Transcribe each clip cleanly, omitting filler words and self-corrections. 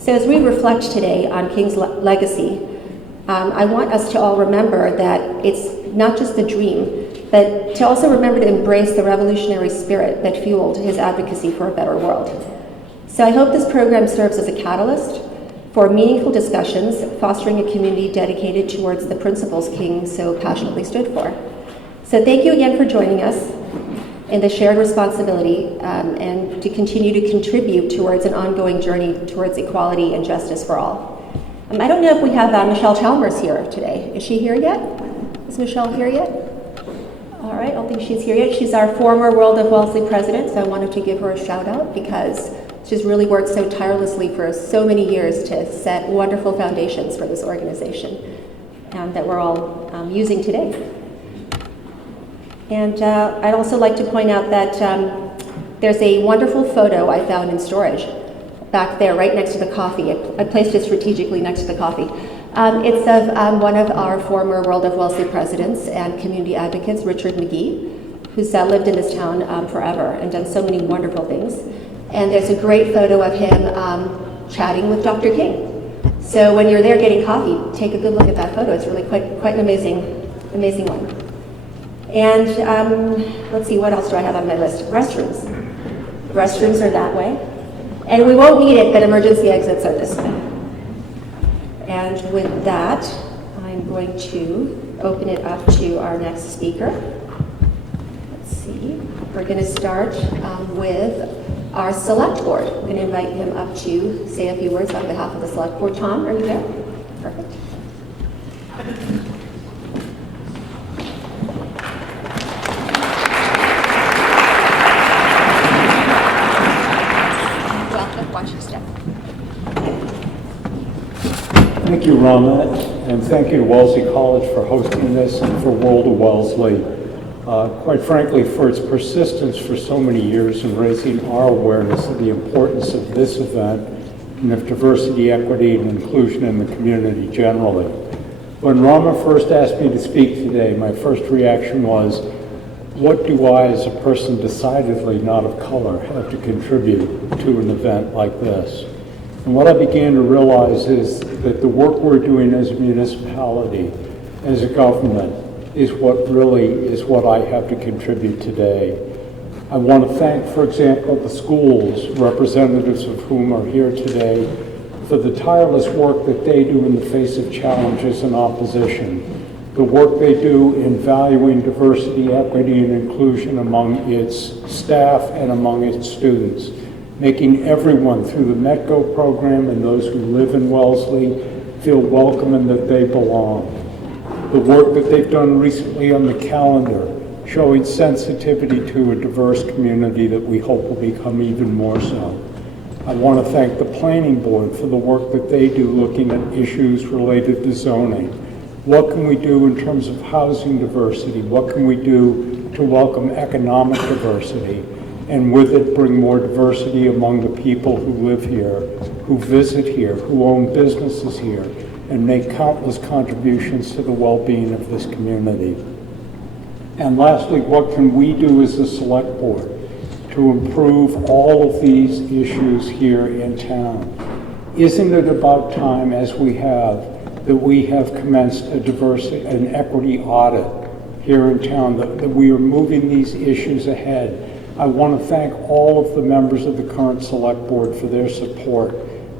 So as we reflect today on King's legacy, I want us to all remember that it's not just a dream, but to also remember to embrace the revolutionary spirit that fueled his advocacy for a better world. So I hope this program serves as a catalyst for meaningful discussions, fostering a community dedicated towards the principles King so passionately stood for. So thank you again for joining us in the shared responsibility and to continue to contribute towards an ongoing journey towards equality and justice for all. I don't know if we have Michelle Chalmers here today. Is she here yet? Is Michelle here yet? All right, I don't think she's here yet. She's our former World of Wellesley president, so I wanted to give her a shout out because she's really worked so tirelessly for so many years to set wonderful foundations for this organization that we're all using today. And I'd also like to point out that there's a wonderful photo I found in storage back there, right next to the coffee. I placed it strategically next to the coffee. It's of one of our former World of Wellesley presidents and community advocates, Richard McGee, who's lived in this town forever and done so many wonderful things. And there's a great photo of him chatting with Dr. King. So when you're there getting coffee, take a good look at that photo. It's really quite an amazing one. And let's see, what else do I have on my list? Restrooms. Restrooms are that way. And we won't need it, but emergency exits are this way. And with that, I'm going to open it up to our next speaker. Let's see. We're going to start with our select board. I'm going to invite him up to say a few words on behalf of the select board. Tom, are you there? Perfect. Thank you, Rama, and thank you to Wellesley College for hosting this and for World of Wellesley, quite frankly, for its persistence for so many years in raising our awareness of the importance of this event and of diversity, equity, and inclusion in the community generally. When Rama first asked me to speak today, my first reaction was, what do I, as a person decidedly not of color, have to contribute to an event like this? And what I began to realize is that the work we're doing as a municipality, as a government, is what I have to contribute today. I want to thank, for example, the schools, representatives of whom are here today, for the tireless work that they do in the face of challenges and opposition, the work they do in valuing diversity, equity, and inclusion among its staff and among its students, making everyone through the METCO program and those who live in Wellesley feel welcome and that they belong. The work that they've done recently on the calendar, showing sensitivity to a diverse community that we hope will become even more so. I want to thank the planning board for the work that they do looking at issues related to zoning. What can we do in terms of housing diversity? What can we do to welcome economic diversity? And with it, bring more diversity among the people who live here, who visit here, who own businesses here, and make countless contributions to the well-being of this community. And lastly, what can we do as a select board to improve all of these issues here in town? Isn't it about time, as we have, that we have commenced a diversity and equity audit here in town, that we are moving these issues ahead? I want to thank all of the members of the current select board for their support,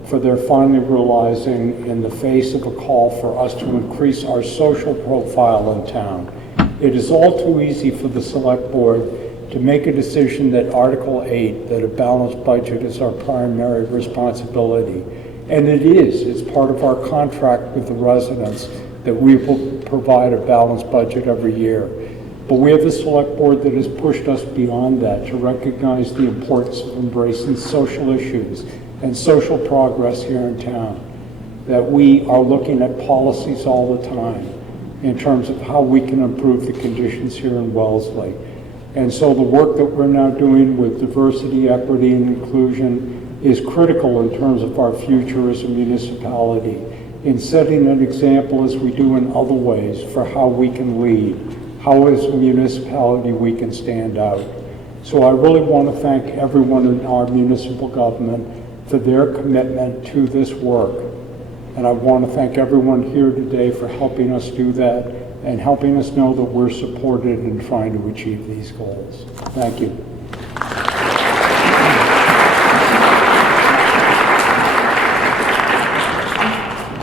for their finally realizing in the face of a call for us to increase our social profile in town. It is all too easy for the select board to make a decision that Article 8, that a balanced budget is our primary responsibility. And it is. It's part of our contract with the residents that we will provide a balanced budget every year. But we have a select board that has pushed us beyond that to recognize the importance of embracing social issues and social progress here in town, that we are looking at policies all the time in terms of how we can improve the conditions here in Wellesley. And so the work that we're now doing with diversity, equity, and inclusion is critical in terms of our future as a municipality, in setting an example as we do in other ways for how we can lead, how as a municipality we can stand out. So I really want to thank everyone in our municipal government for their commitment to this work. And I want to thank everyone here today for helping us do that and helping us know that we're supported in trying to achieve these goals. Thank you.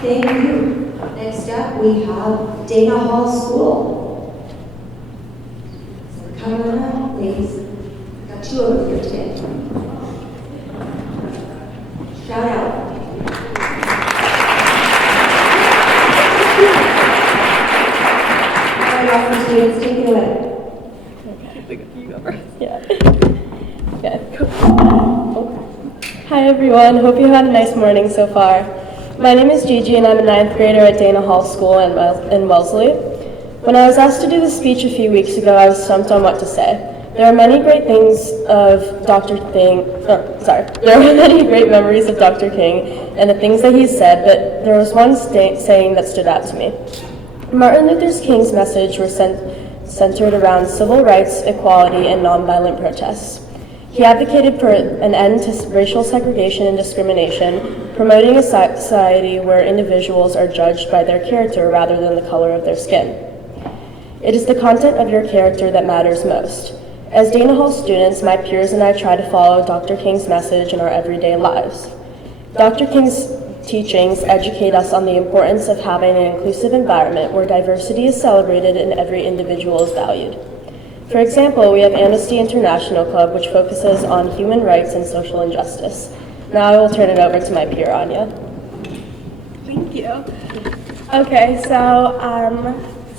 Thank you. Next up, we have Dana Hall School. So come on up, please. Got two of them here today. Shout out. All right, awesome students, take it away. You go first. Yeah. Cool. Hi everyone, hope you had a nice morning so far. My name is Gigi and I'm a 9th grader at Dana Hall School in Wellesley. When I was asked to do the speech a few weeks ago, I was stumped on what to say. There are many great things of Dr. King, there are many great memories of Dr. King and the things that he said, but there was one saying that stood out to me. Martin Luther King's message was centered around civil rights, equality, and nonviolent protests. He advocated for an end to racial segregation and discrimination, promoting a society where individuals are judged by their character rather than the color of their skin. It is the content of your character that matters most. As Dana Hall students, my peers and I try to follow Dr. King's message in our everyday lives. Dr. King's teachings educate us on the importance of having an inclusive environment where diversity is celebrated and every individual is valued. For example, we have Amnesty International Club, which focuses on human rights and social injustice. Now I will turn it over to my peer, Anya. Thank you. Okay,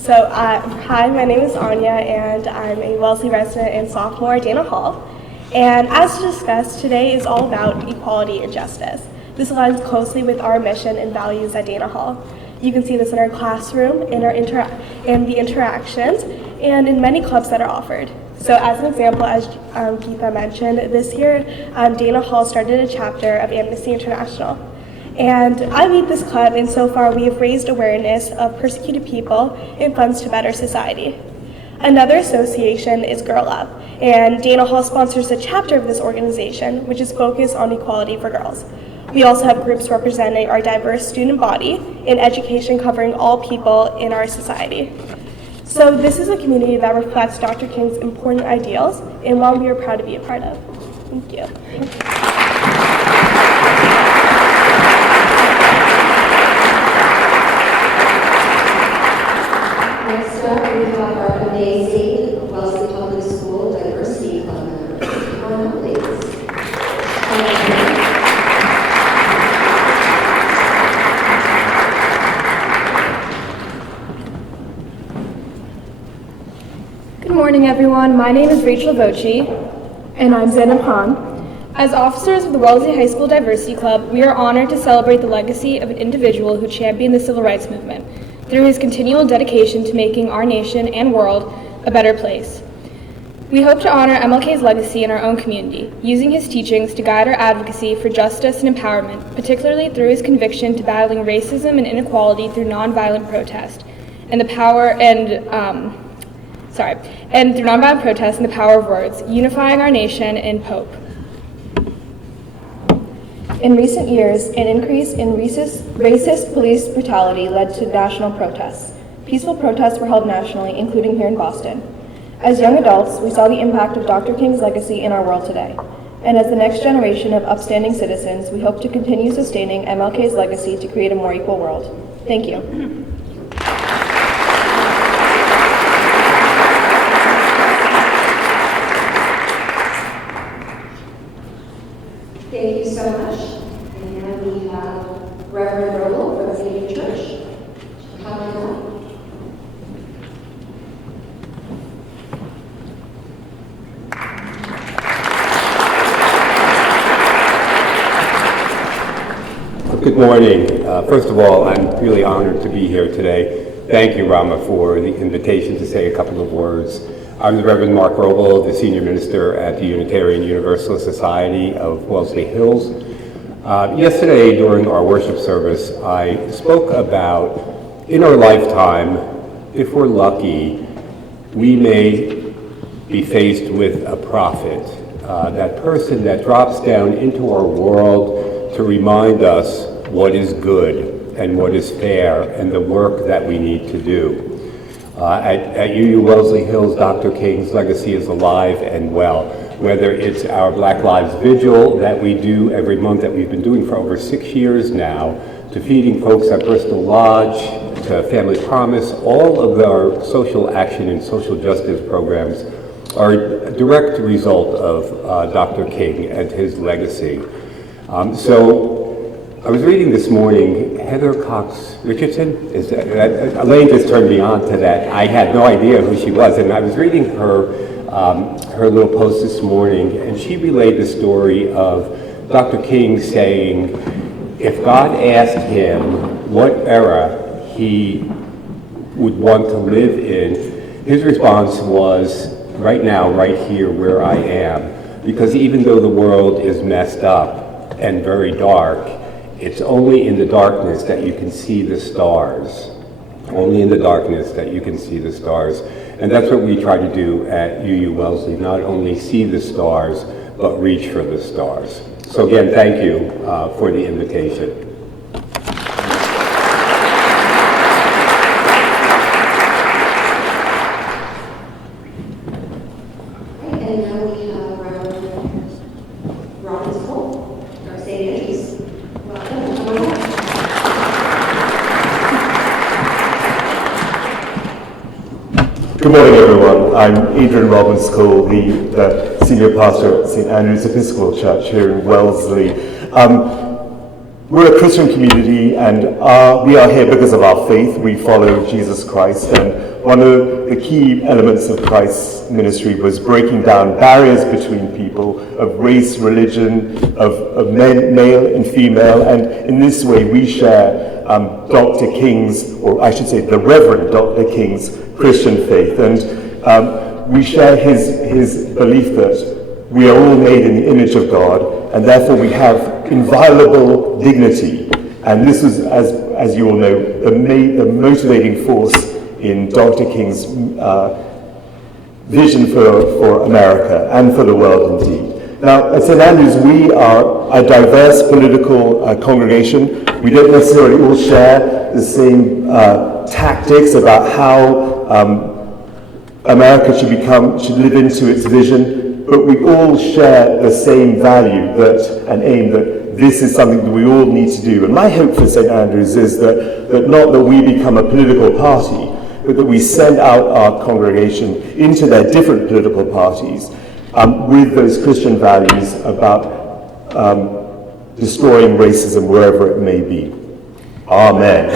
hi, my name is Anya, and I'm a Wellesley resident and sophomore at Dana Hall. And as discussed, today is all about equality and justice. This aligns closely with our mission and values at Dana Hall. You can see this in our classroom, in the interactions, and in many clubs that are offered. So as an example, as Geetha mentioned, this year Dana Hall started a chapter of Amnesty International. And I lead this club, and so far we have raised awareness of persecuted people and funds to better society. Another association is Girl Up, and Dana Hall sponsors a chapter of this organization, which is focused on equality for girls. We also have groups representing our diverse student body in education covering all people in our society. So this is a community that reflects Dr. King's important ideals and one we are proud to be a part of. Thank you. Next up, we have our amazing Wellesley Public School Diversity Club members. Come on up, please. Good morning, everyone. My name is Rachel Voci. And I'm Zainab Khan. As officers of the Wellesley High School Diversity Club, we are honored to celebrate the legacy of an individual who championed the civil rights movement through his continual dedication to making our nation and world a better place. We hope to honor MLK's legacy in our own community, using his teachings to guide our advocacy for justice and empowerment, particularly through his conviction to battling racism and inequality through nonviolent protest, and through nonviolent protest and the power of words, unifying our nation and Pope. In recent years, an increase in racist police brutality led to national protests. Peaceful protests were held nationally, including here in Boston. As young adults, we saw the impact of Dr. King's legacy in our world today. And as the next generation of upstanding citizens, we hope to continue sustaining MLK's legacy to create a more equal world. Thank you. Thank you so much. And now we have Reverend Roble from Xavier Church. Come on up. Good morning. First of all, I'm really honored to be here today. Thank you, Rama, for the invitation to say a couple of words. I'm the Reverend Mark Roble, the Senior Minister at the Unitarian Universalist Society of Wellesley Hills. Yesterday, during our worship service, I spoke about, in our lifetime, if we're lucky, we may be faced with a prophet, that person that drops down into our world to remind us what is good and what is fair and the work that we need to do. At UU Wellesley Hills, Dr. King's legacy is alive and well. Whether it's our Black Lives Vigil that we do every month that we've been doing for over 6 years now, to feeding folks at Bristol Lodge, to Family Promise, all of our social action and social justice programs are a direct result of Dr. King and his legacy. So I was reading this morning, Heather Cox Richardson, Elaine just turned me on to that. I had no idea who she was, and I was reading her little post this morning, and she relayed the story of Dr. King saying, if God asked him what era he would want to live in, his response was, right now, right here where I am, because even though the world is messed up and very dark, it's only in the darkness that you can see the stars. Only in the darkness that you can see the stars. And that's what we try to do at UU Wellesley, not only see the stars, but reach for the stars. So again, thank you for the invitation. And now we have Robin School, our St. Andrews. Good morning, everyone. I'm Adrian Robbins Cole, the senior pastor at St. Andrew's Episcopal Church here in Wellesley. We're a Christian community, and we are here because of our faith. We follow Jesus Christ, and one of the key elements of Christ's ministry was breaking down barriers between people of race, religion, of men, male and female, and in this way we share Dr. King's, or I should say the Reverend Dr. King's Christian faith, and we share his belief that we are all made in the image of God, and therefore we have inviolable dignity. And this is, as you all know, the motivating force in Dr. King's vision for America and for the world indeed. Now, at St. Andrews, we are a diverse political congregation. We don't necessarily all share the same tactics about how America should live into its vision, but we all share the same value and aim that this is something that we all need to do. And my hope for St. Andrews is that not that we become a political party, but that we send out our congregation into their different political parties with those Christian values about destroying racism wherever it may be. Amen.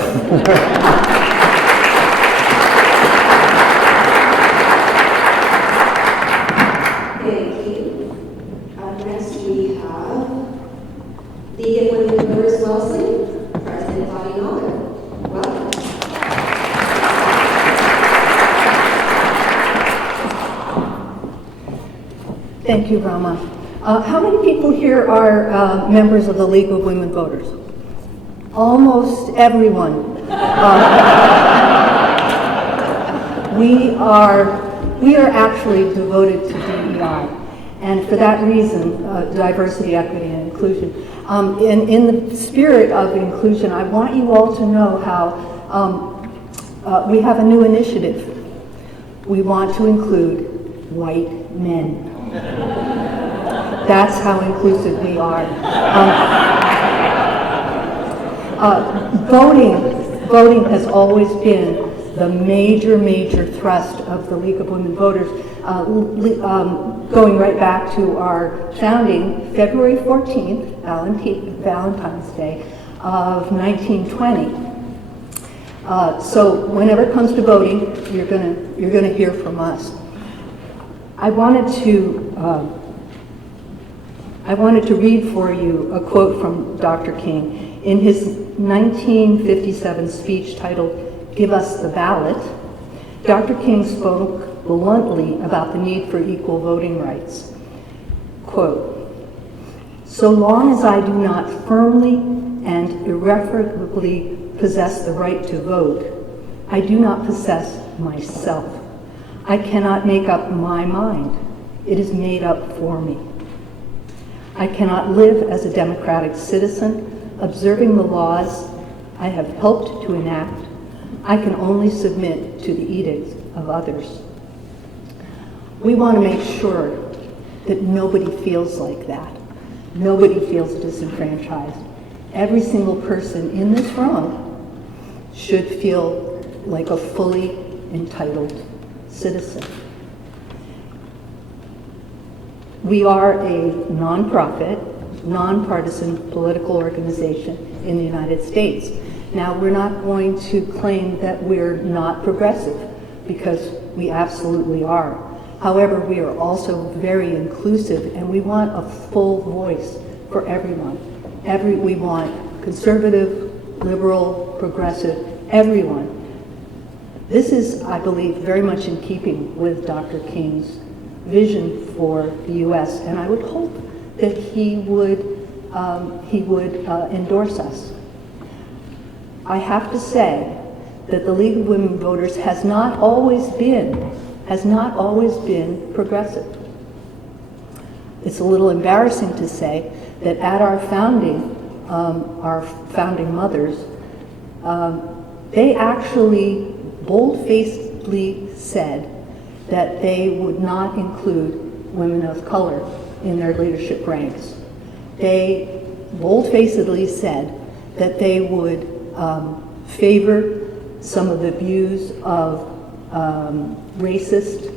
Thank you, Rama. How many people here are members of the League of Women Voters? Almost everyone. We are actually devoted to DEI, and for that reason, diversity, equity, and inclusion. In the spirit of inclusion, I want you all to know how we have a new initiative. We want to include white men. That's how inclusive we are. Voting has always been the major thrust of the League of Women Voters, going right back to our founding, February 14th, Valentine's Day of 1920. So whenever it comes to voting, you're gonna hear from us. I wanted to read for you a quote from Dr. King. In his 1957 speech titled, "Give Us the Ballot," Dr. King spoke bluntly about the need for equal voting rights. Quote, "So long as I do not firmly and irrevocably possess the right to vote, I do not possess myself. I cannot make up my mind. It is made up for me. I cannot live as a democratic citizen, observing the laws I have helped to enact. I can only submit to the edicts of others. We want to make sure that nobody feels like that. Nobody feels disenfranchised. Every single person in this room should feel like a fully entitled citizen. We are a nonprofit, nonpartisan political organization in the United States. Now, we're not going to claim that we're not progressive, because we absolutely are. However, we are also very inclusive, and we want a full voice for everyone. We want conservative, liberal, progressive, everyone. This is, I believe, very much in keeping with Dr. King's vision for the U.S., and I would hope that he would endorse us. I have to say that the League of Women Voters has not always been progressive. It's a little embarrassing to say that at our founding mothers, they actually bold-facedly said that they would not include women of color in their leadership ranks. They bold-facedly said that they would favor some of the views of racist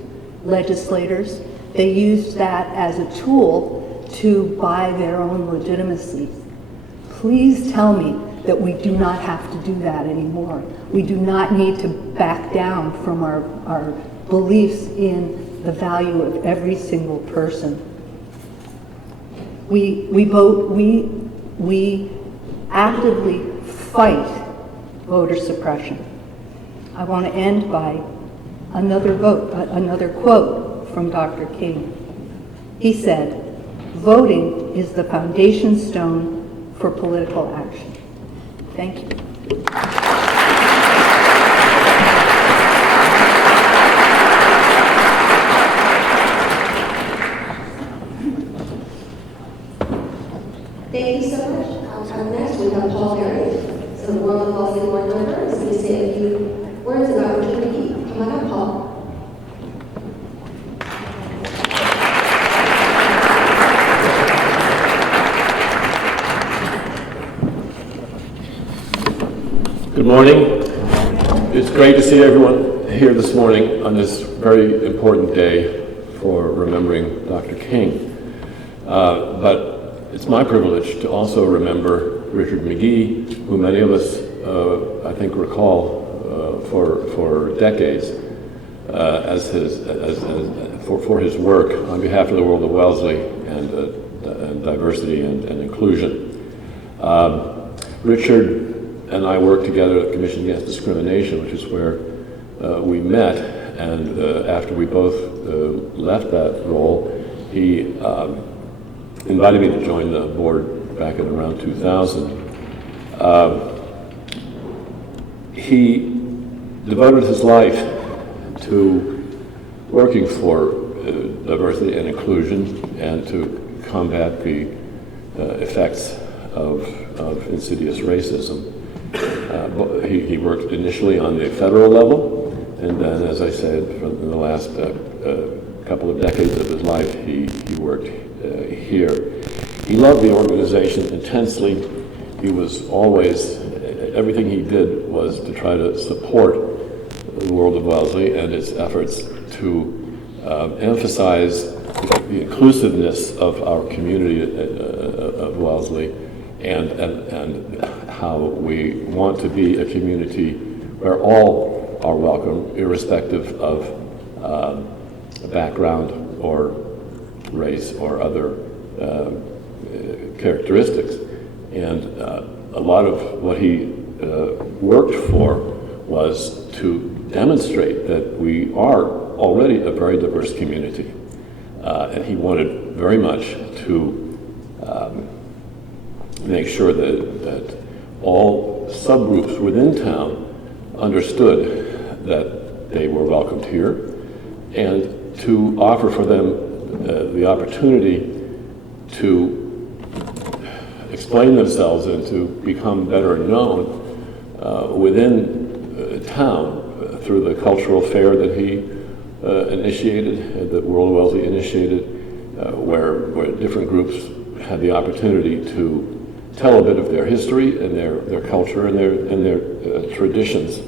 legislators. They used that as a tool to buy their own legitimacy. Please tell me that we do not have to do that anymore. We do not need to back down from our beliefs in the value of every single person. We actively fight voter suppression. I want to end by another quote from Dr. King. He said, "Voting is the foundation stone for political action." Thank you. Thank you so much. Next, we have Paul Berry, so the World of Wellesley board member, is going to say a few words about Richard McGee. Come on up, Paul. Good morning. It's great to see everyone here this morning on this very important day for remembering Dr. King. But it's my privilege to also remember Richard McGee, who many of us, I think, recall for decades for his work on behalf of the world of Wellesley and diversity and inclusion. Richard and I worked together at the Commission Against Discrimination, which is where we met, and after we both left that role, he invited me to join the board back in around 2000. He devoted his life to working for diversity and inclusion and to combat the effects of insidious racism. He worked initially on the federal level, and then, as I said, in the last couple of decades of his life, he worked here. He loved the organization intensely. He was always, everything he did was to try to support the world of Wellesley and its efforts to emphasize the inclusiveness of our community of Wellesley and how we want to be a community where all are welcome, irrespective of background or race or other characteristics. And a lot of what he worked for was to demonstrate that we are already a very diverse community. And he wanted very much to make sure that all subgroups within town understood that they were welcomed here, and to offer for them the opportunity to explain themselves and to become better known within town through the cultural fair that he initiated, that World of Wellesley initiated, where different groups had the opportunity to tell a bit of their history and their culture and their traditions.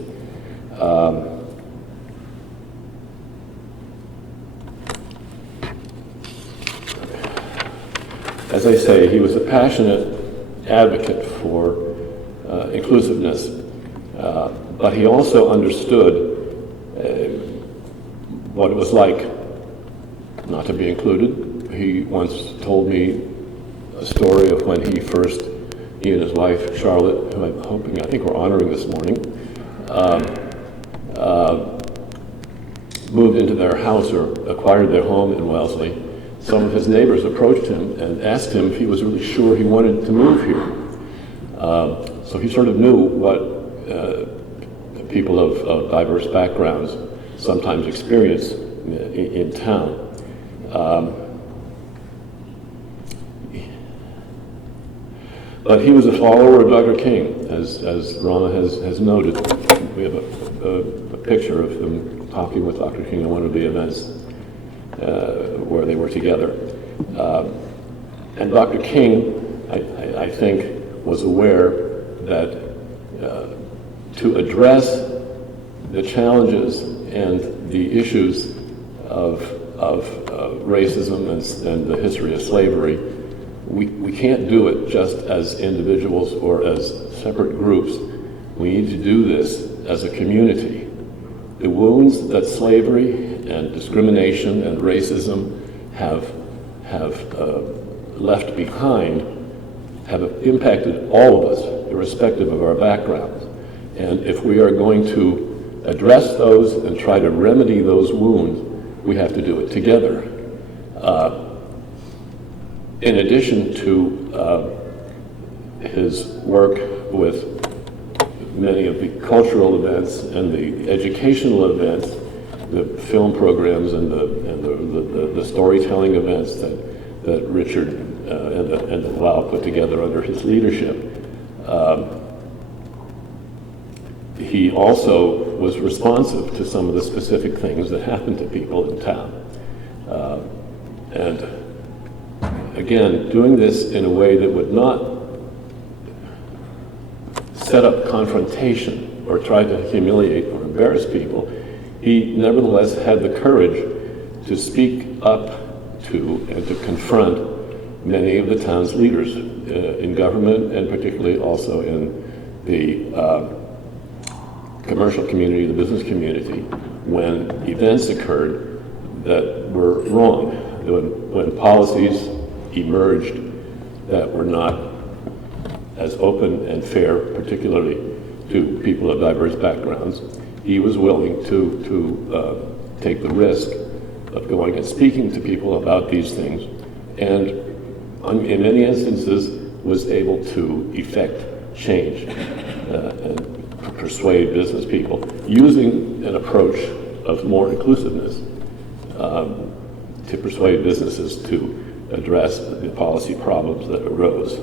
As I say, he was a passionate advocate for inclusiveness, but he also understood what it was like not to be included. He once told me a story of when he and his wife, Charlotte, who I think we're honoring this morning, moved into their house or acquired their home in Wellesley. Some of his neighbors approached him and asked him if he was really sure he wanted to move here. So he sort of knew what people of diverse backgrounds sometimes experience in town. But he was a follower of Dr. King, as Rama has noted. We have a picture of him talking with Dr. King at one of the events where they were together. And Dr. King, I think, was aware that to address the challenges and the issues of racism and the history of slavery, we can't do it just as individuals or as separate groups. We need to do this as a community. The wounds that slavery and discrimination and racism have left behind have impacted all of us, irrespective of our backgrounds. And if we are going to address those and try to remedy those wounds, we have to do it together. In addition to his work with many of the cultural events and the educational events, the film programs and the storytelling events that Richard and the WOW put together under his leadership, he also was responsive to some of the specific things that happened to people in town. And again, doing this in a way that would not set up confrontation or try to humiliate or embarrass people, he nevertheless had the courage to speak up to and to confront many of the town's leaders in government and particularly also in the commercial community, the business community, when events occurred that were wrong, when policies emerged that were not as open and fair, particularly to people of diverse backgrounds. He was willing to take the risk of going and speaking to people about these things, and in many instances was able to effect change and persuade business people using an approach of more inclusiveness to persuade businesses to address the policy problems that arose.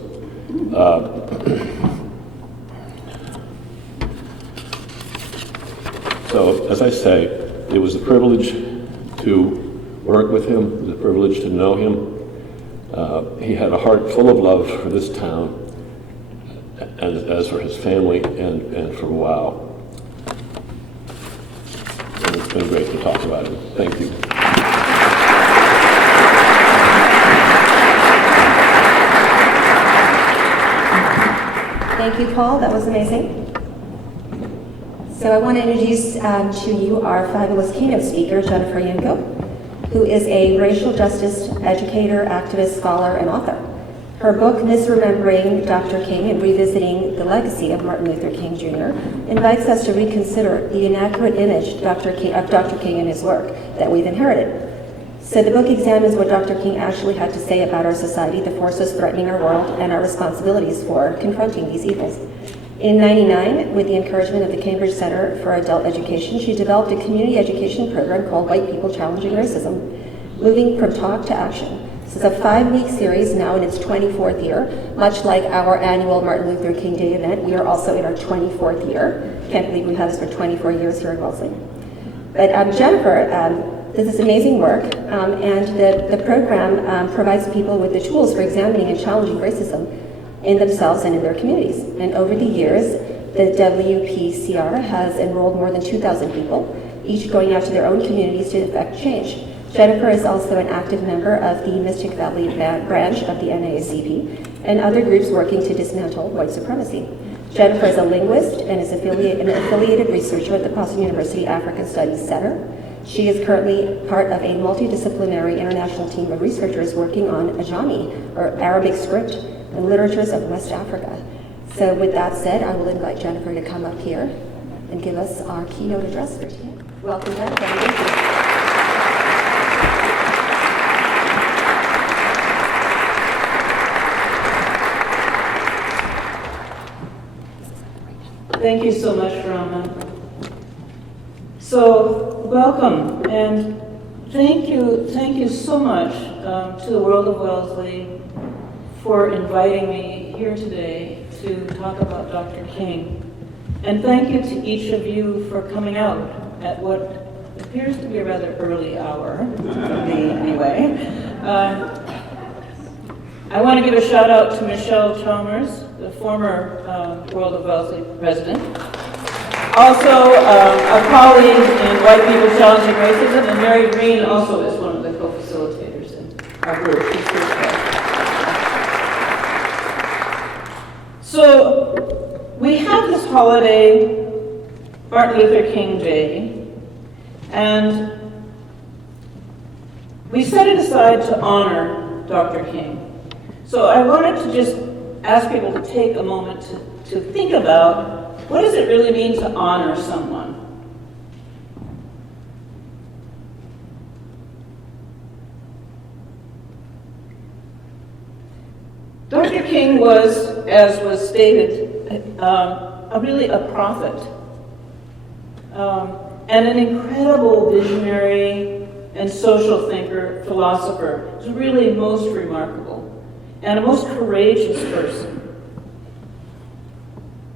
So, as I say, it was a privilege to work with him, it was a privilege to know him. He had a heart full of love for this town, as for his family and for WOW. And it's been great to talk about him. Thank you. Thank you, Paul. That was amazing. So I want to introduce to you our fabulous keynote speaker, Jennifer Yungo, who is a racial justice educator, activist, scholar, and author. Her book, Misremembering Dr. King and Revisiting the Legacy of Martin Luther King Jr., invites us to reconsider the inaccurate image of Dr. King and his work that we've inherited. So the book examines what Dr. King actually had to say about our society, the forces threatening our world, and our responsibilities for confronting these evils. In '99, with the encouragement of the Cambridge Center for Adult Education, she developed a community education program called White People Challenging Racism, moving from talk to action. This is a 5-week series now in its 24th year. Much like our annual Martin Luther King Day event, we are also in our 24th year. Can't believe we've had this for 24 years here in Wellesley. But Jennifer, this is amazing work, and the program provides people with the tools for examining and challenging racism in themselves and in their communities. And over the years, the WPCR has enrolled more than 2,000 people, each going out to their own communities to effect change. Jennifer is also an active member of the Mystic Valley branch of the NAACP and other groups working to dismantle white supremacy. Jennifer is a linguist and is an affiliated researcher at the Boston University African Studies Center. She is currently part of a multidisciplinary international team of researchers working on Ajami, or Arabic script, and literatures of West Africa. So with that said, I will invite Jennifer to come up here and give us our keynote address for today. Welcome, Jennifer. Thank you so much, Rama. So, welcome, and thank you so much to the World of Wellesley for inviting me here today to talk about Dr. King. And thank you to each of you for coming out at what appears to be a rather early hour, for me anyway. I want to give a shout out to Michelle Chalmers, the former World of Wellesley president. Also, a colleague in White People Challenging Racism, and Mary Green also is one of the co-facilitators in our group. She's here today. So, we have this holiday, Martin Luther King Day, and we set it aside to honor Dr. King. So I wanted to just ask people to take a moment to think about, what does it really mean to honor someone? Dr. King was, as was stated, really a prophet, and an incredible visionary and social thinker, philosopher. He was really most remarkable and a most courageous person.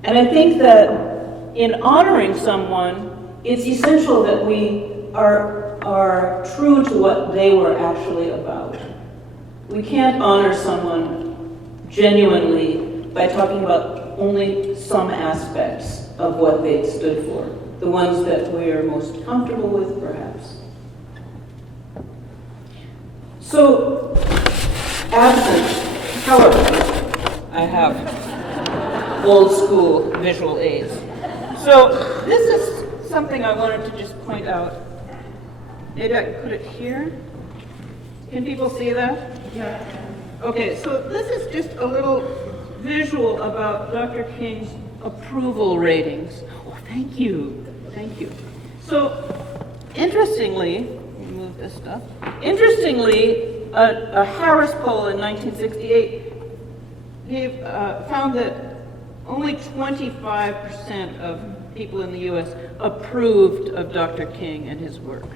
And I think that in honoring someone, it's essential that we are true to what they were actually about. We can't honor someone genuinely by talking about only some aspects of what they stood for, the ones that we're most comfortable with, perhaps. So, absent, however, I have old school visual aids. So this is something I wanted to just point out. Maybe I can put it here. Can people see that? Yeah. Okay, so this is just a little visual about Dr. King's approval ratings. Oh, thank you. Thank you. So, interestingly, let me move this stuff. Interestingly, a Harris poll in 1968 found that only 25% of people in the U.S. approved of Dr. King and his work.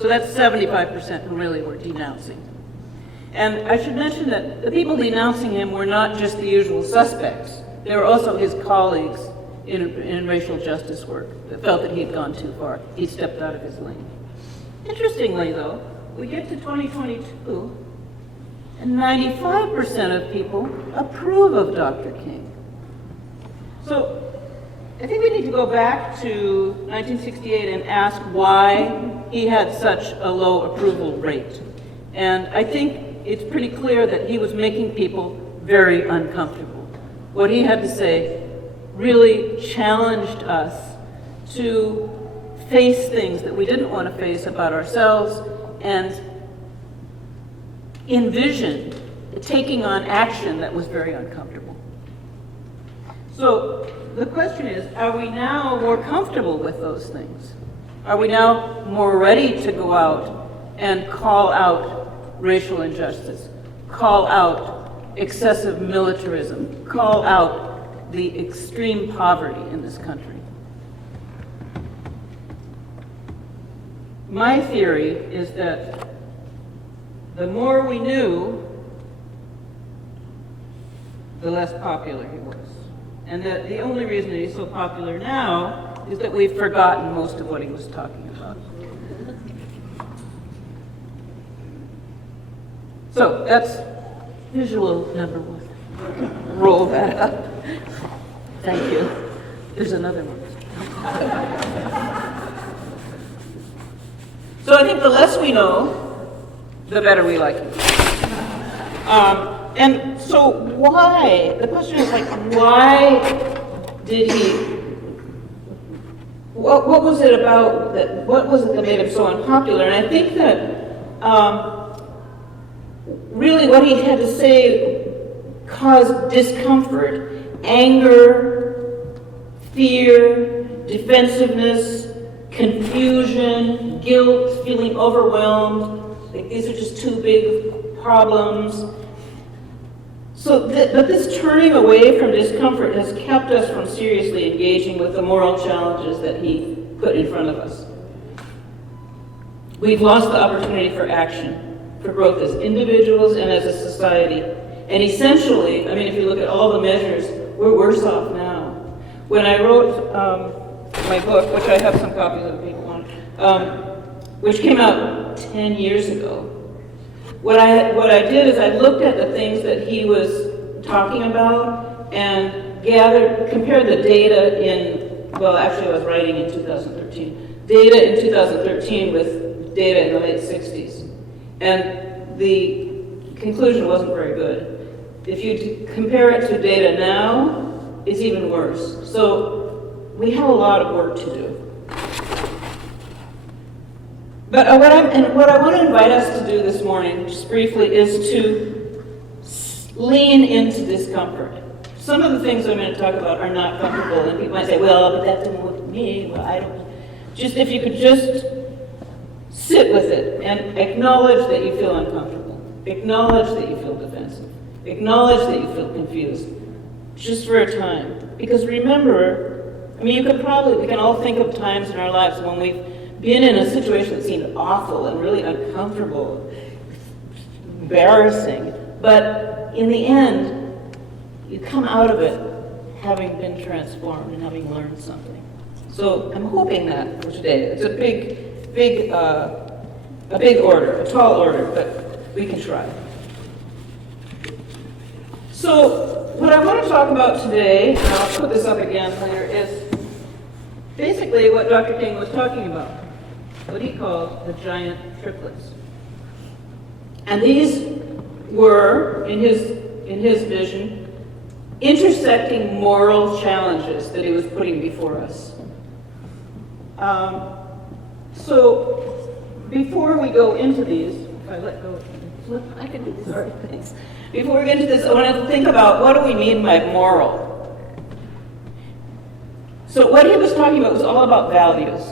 So that's 75% who really were denouncing. And I should mention that the people denouncing him were not just the usual suspects. They were also his colleagues in racial justice work that felt that he'd gone too far. He stepped out of his lane. Interestingly, though, we get to 2022, and 95% of people approve of Dr. King. So I think we need to go back to 1968 and ask why he had such a low approval rate. And I think it's pretty clear that he was making people very uncomfortable. What he had to say really challenged us to face things that we didn't want to face about ourselves and envision taking on action that was very uncomfortable. So the question is, are we now more comfortable with those things? Are we now more ready to go out and call out racial injustice, call out excessive militarism, call out the extreme poverty in this country? My theory is that the more we knew, the less popular he was. And that the only reason that he's so popular now is that we've forgotten most of what he was talking about. So that's visual number one. Roll that up. Thank you. There's another one. So I think the less we know, the better we like it. And so why? The question is like, why did he? What was it about that? What was it that made him so unpopular? And I think that really what he had to say caused discomfort, anger, fear, defensiveness, confusion, guilt, feeling overwhelmed. Like these are just too big problems. So, but this turning away from discomfort has kept us from seriously engaging with the moral challenges that he put in front of us. We've lost the opportunity for action, for growth as individuals and as a society. And essentially, I mean, if you look at all the measures, we're worse off now. When I wrote my book, which I have some copies of, people want, which came out 10 years ago, what I did is I looked at the things that he was talking about and compared the data well, actually I was writing in 2013, data in 2013 with data in the late 60s. And the conclusion wasn't very good. If you compare it to data now, it's even worse. So we have a lot of work to do. But what I want to invite us to do this morning, just briefly, is to lean into discomfort. Some of the things I'm going to talk about are not comfortable, and people might say, well, but that didn't work for me. Well, I don't. Just if you could just sit with it and acknowledge that you feel uncomfortable, acknowledge that you feel defensive, acknowledge that you feel confused, just for a time. Because remember, I mean, we can all think of times in our lives when we've been in a situation that seemed awful and really uncomfortable, embarrassing, but in the end, you come out of it having been transformed and having learned something. So I'm hoping that for today. It's a big order, a tall order, but we can try. So what I want to talk about today, and I'll put this up again later, is basically what Dr. King was talking about, what he called the giant triplets. And these were, in his vision, intersecting moral challenges that he was putting before us. So before we go into these, if I let go, I can do this. Sorry, thanks. Before we get into this, I want to think about what do we mean by moral? So what he was talking about was all about values.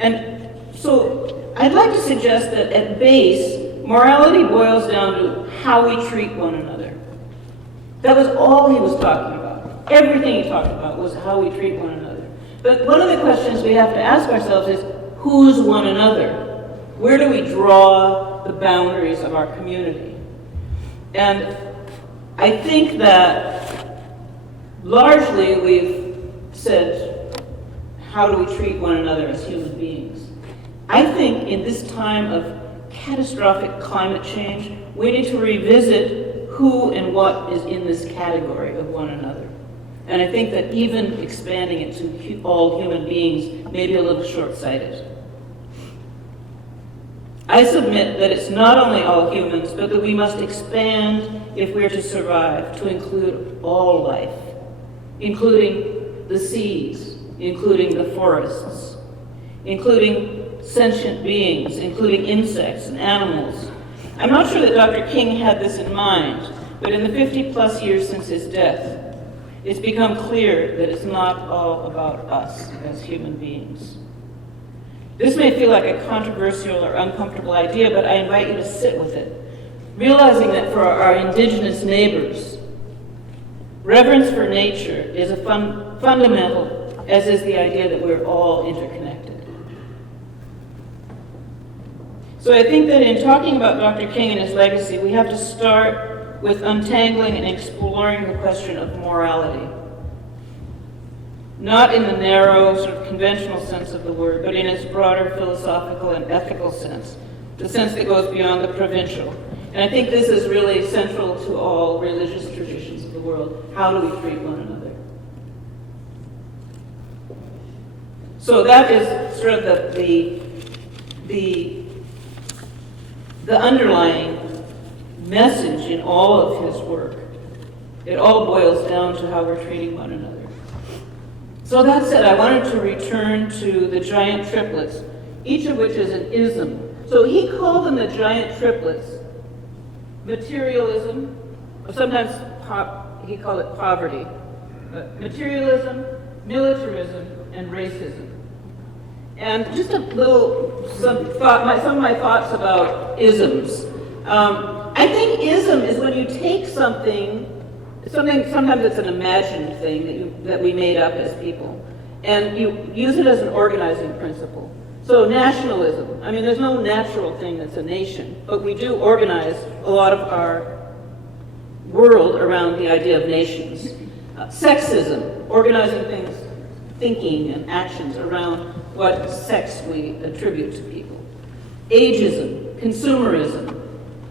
And so I'd like to suggest that at base, morality boils down to how we treat one another. That was all he was talking about. Everything he talked about was how we treat one another. But one of the questions we have to ask ourselves is, who's one another? Where do we draw the boundaries of our community? And I think that largely we've said, how do we treat one another as human beings? I think in this time of catastrophic climate change, we need to revisit who and what is in this category of one another. And I think that even expanding it to all human beings may be a little short-sighted. I submit that it's not only all humans, but that we must expand if we're to survive, to include all life, including the seas, including the forests, including sentient beings, including insects and animals. I'm not sure that Dr. King had this in mind, but in the 50-plus years since his death, it's become clear that it's not all about us as human beings. This may feel like a controversial or uncomfortable idea, but I invite you to sit with it, realizing that for our indigenous neighbors, reverence for nature is a fundamental, as is the idea that we're all interconnected. So I think that in talking about Dr. King and his legacy, we have to start with untangling and exploring the question of morality. Not in the narrow, sort of conventional sense of the word, but in its broader philosophical and ethical sense, the sense that goes beyond the provincial. And I think this is really central to all religious traditions of the world. How do we treat one another? So that is sort of the underlying message in all of his work. It all boils down to how we're treating one another. So that said, I wanted to return to the giant triplets, each of which is an ism. So he called them the giant triplets: materialism, or sometimes he called it poverty, materialism, militarism, and racism. And just a little, some of my thoughts about isms. I think ism is when you take something, sometimes it's an imagined thing that we made up as people, and you use it as an organizing principle. So nationalism, I mean, there's no natural thing that's a nation, but we do organize a lot of our world around the idea of nations. Sexism, organizing things, thinking and actions around what sex we attribute to people. Ageism, consumerism,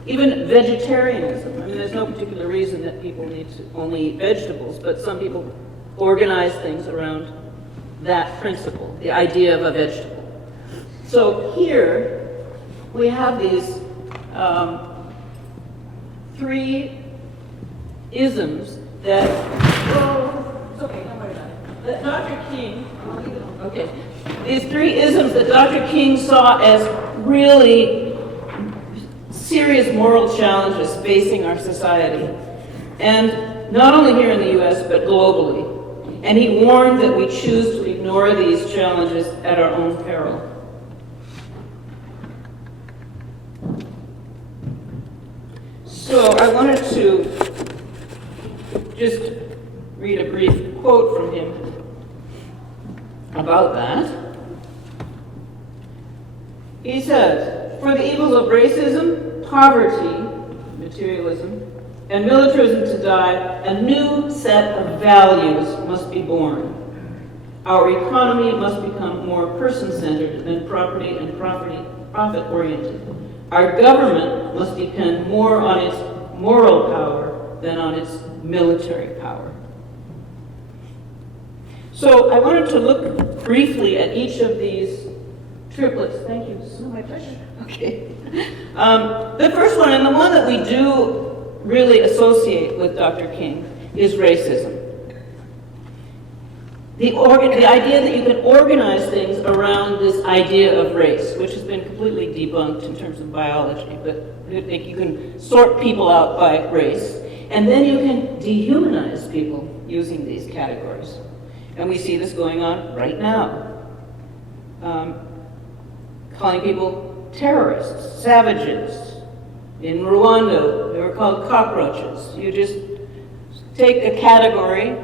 even vegetarianism. I mean, there's no particular reason that people need to only eat vegetables, but some people organize things around that principle, the idea of a vegetable. So here we have these three isms that, it's okay, don't worry about it, that Dr. King, okay, these three isms that Dr. King saw as really serious moral challenges facing our society, and not only here in the US, but globally. And he warned that we choose to ignore these challenges at our own peril. So I wanted to just read a brief quote from him about that. He says, "For the evils of racism, poverty, materialism, and militarism to die, a new set of values must be born. Our economy must become more person-centered than property and profit-oriented. Our government must depend more on its moral power than on its military power." So I wanted to look briefly at each of these triplets. Thank you so much. Okay. The first one, and the one that we do really associate with Dr. King, is racism. The idea that you can organize things around this idea of race, which has been completely debunked in terms of biology, but you can sort people out by race, and then you can dehumanize people using these categories. And we see this going on right now. Calling people terrorists, savages. In Rwanda, they were called cockroaches. You just take a category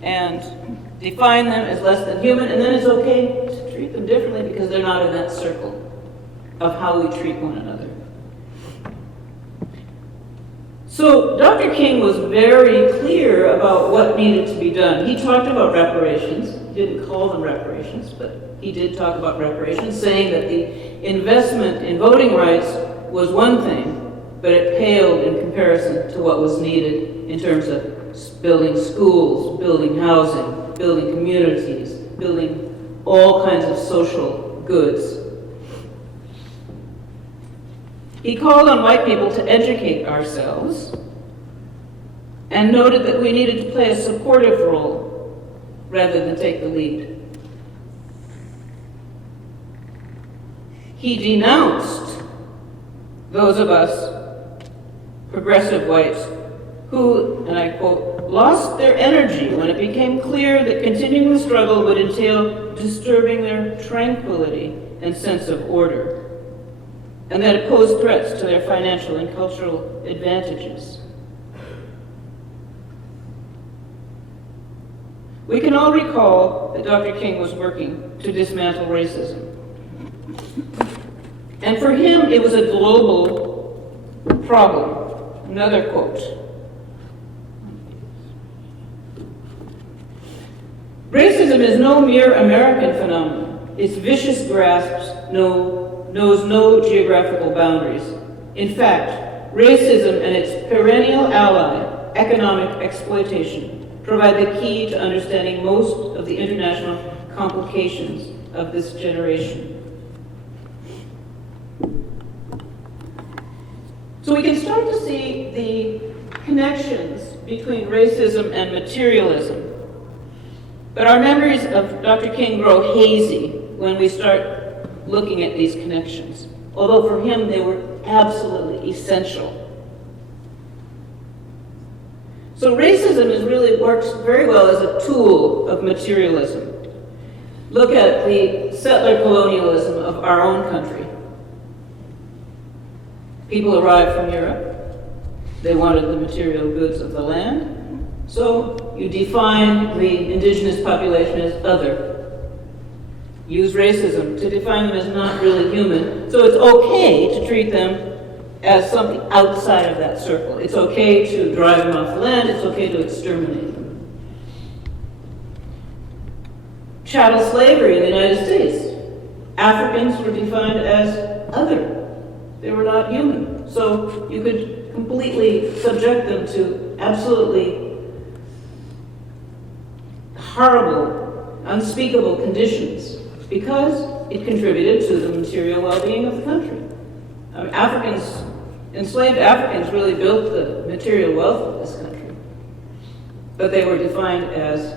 and define them as less than human, and then it's okay to treat them differently because they're not in that circle of how we treat one another. So Dr. King was very clear about what needed to be done. He talked about reparations. He didn't call them reparations, but he did talk about reparations, saying that the investment in voting rights was one thing, but it paled in comparison to what was needed in terms of building schools, building housing, building communities, building all kinds of social goods. He called on white people to educate ourselves and noted that we needed to play a supportive role rather than take the lead. He denounced those of us, progressive whites, who, and I quote, lost their energy when it became clear that continuing the struggle would entail disturbing their tranquility and sense of order, and that it posed threats to their financial and cultural advantages. We can all recall that Dr. King was working to dismantle racism. And for him, it was a global problem. Another quote. Racism is no mere American phenomenon. Its vicious grasp knows no geographical boundaries. In fact, racism and its perennial ally, economic exploitation, provide the key to understanding most of the international complications of this generation. So we can start to see the connections between racism and materialism. But our memories of Dr. King grow hazy when we start looking at these connections, although for him they were absolutely essential. So racism really works very well as a tool of materialism. Look at the settler colonialism of our own country. People arrived from Europe. They wanted the material goods of the land. So you define the indigenous population as other. Use racism to define them as not really human. So it's okay to treat them as something outside of that circle. It's okay to drive them off the land. It's okay to exterminate them. Chattel slavery in the United States. Africans were defined as other. They were not human. So you could completely subject them to absolutely horrible, unspeakable conditions because it contributed to the material well-being of the country. Enslaved Africans really built the material wealth of this country, but they were defined as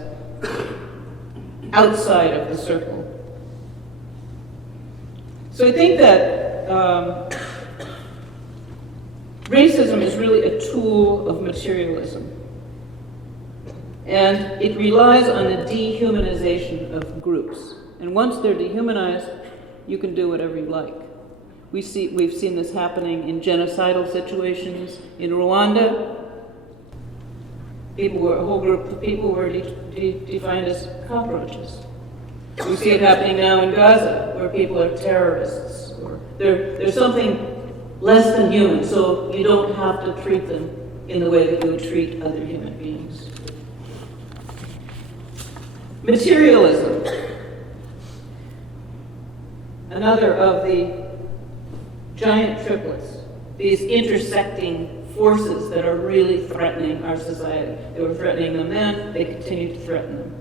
outside of the circle. So I think that racism is really a tool of materialism. And it relies on the dehumanization of groups. And once they're dehumanized, you can do whatever you like. We've seen this happening in genocidal situations. In Rwanda, a whole group of people were defined as cockroaches. We see it happening now in Gaza, where people are terrorists. Or they're something less than human, so you don't have to treat them in the way that you would treat other human beings. Materialism. Another of the giant triplets, these intersecting forces that are really threatening our society. They were threatening them then, they continue to threaten them.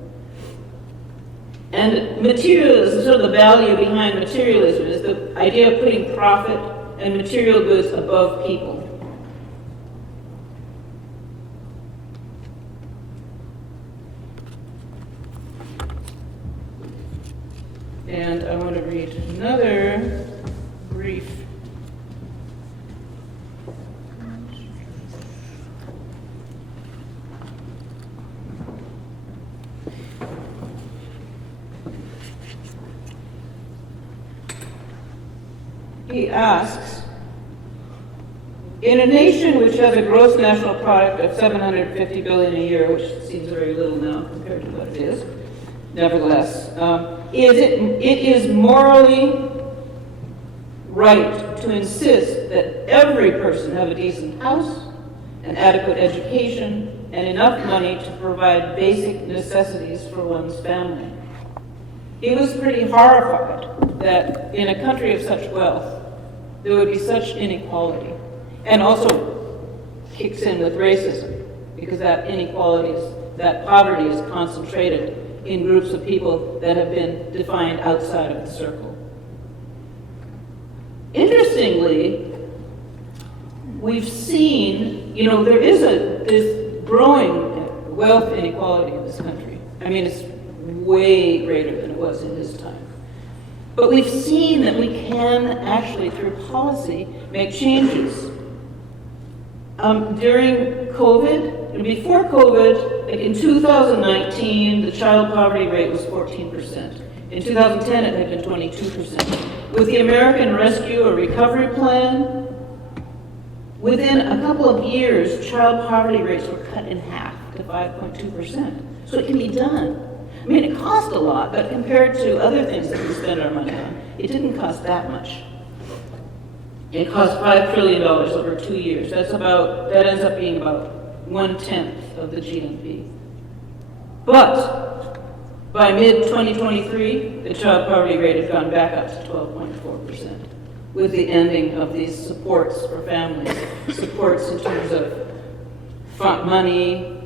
And materialism, sort of the value behind materialism is the idea of putting profit and material goods above people. And I want to read another brief. He asks, in a nation which has a gross national product of $750 billion a year, which seems very little now compared to what it is, nevertheless, it is morally right to insist that every person have a decent house, an adequate education, and enough money to provide basic necessities for one's family. He was pretty horrified that in a country of such wealth, there would be such inequality, and also kicks in with racism, because that inequality, that poverty is concentrated in groups of people that have been defined outside of the circle. Interestingly, we've seen, there's growing wealth inequality in this country. I mean, it's way greater than it was in his time. But we've seen that we can actually, through policy, make changes. During COVID, and before COVID, like in 2019, the child poverty rate was 14%. In 2010, it had been 22%. With the American Rescue or Recovery Plan, within a couple of years, child poverty rates were cut in half to 5.2%. So it can be done. I mean, it cost a lot, but compared to other things that we spend our money on, it didn't cost that much. It costs $5 trillion over 2 years. That ends up being about 1/10 of the GNP. But by mid-2023, the child poverty rate had gone back up to 12.4% with the ending of these supports for families, supports in terms of money,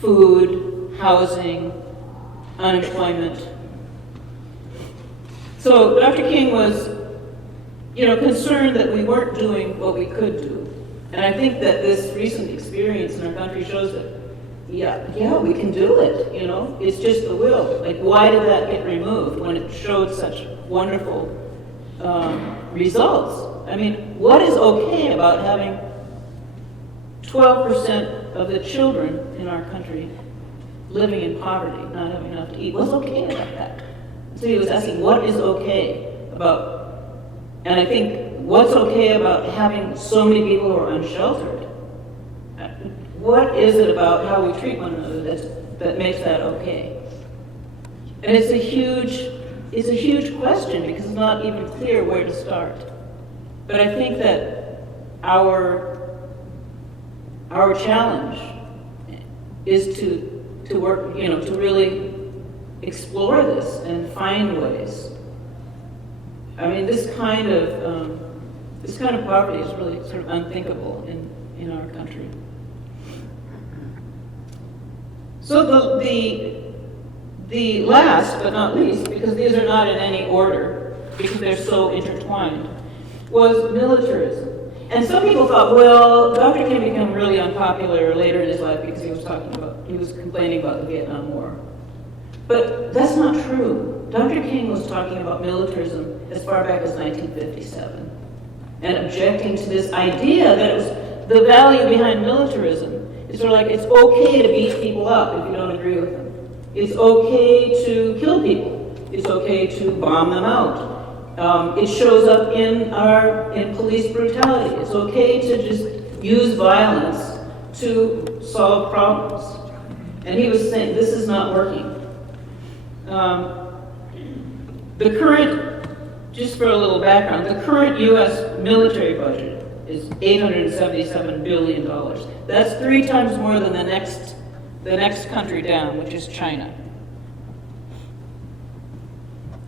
food, housing, unemployment. So Dr. King was, concerned that we weren't doing what we could do. And I think that this recent experience in our country shows that, yeah, we can do it, It's just the will. Like, why did that get removed when it showed such wonderful results? I mean, what is okay about having 12% of the children in our country living in poverty, not having enough to eat? What's okay about that? So he was asking, what is okay about, and I think, what's okay about having so many people who are unsheltered? What is it about how we treat one another that makes that okay? And it's a huge question because it's not even clear where to start. But I think that our challenge is to work, to really explore this and find ways. I mean, this kind of poverty is really sort of unthinkable in our country. So the last but not least, because these are not in any order, because they're so intertwined, was militarism. And some people thought, well, Dr. King became really unpopular later in his life because he was complaining about the Vietnam War. But that's not true. Dr. King was talking about militarism as far back as 1957 and objecting to this idea that it was the value behind militarism. It's sort of like it's okay to beat people up if you don't agree with them. It's okay to kill people. It's okay to bomb them out. It shows up in police brutality. It's okay to just use violence to solve problems. And he was saying this is not working. The current, just for a little background, the current U.S. military budget is $877 billion. That's 3 times more than the next country down, which is China.